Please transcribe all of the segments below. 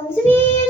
comes Venus.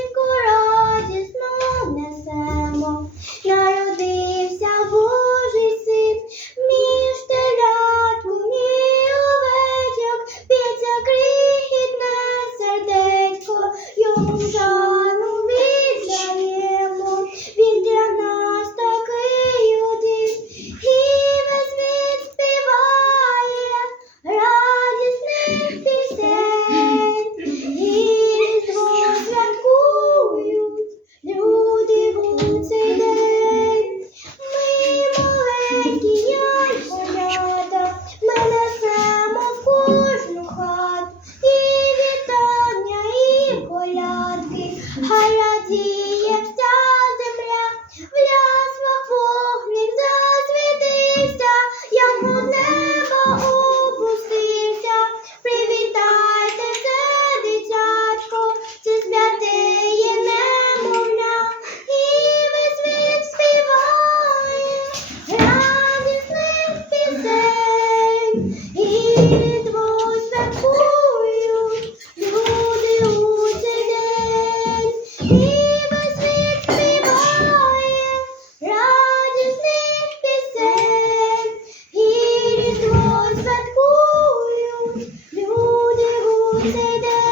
радісних пісень і різдво святкують люди у цей день. І весь світ співає радісних пісень і люди у.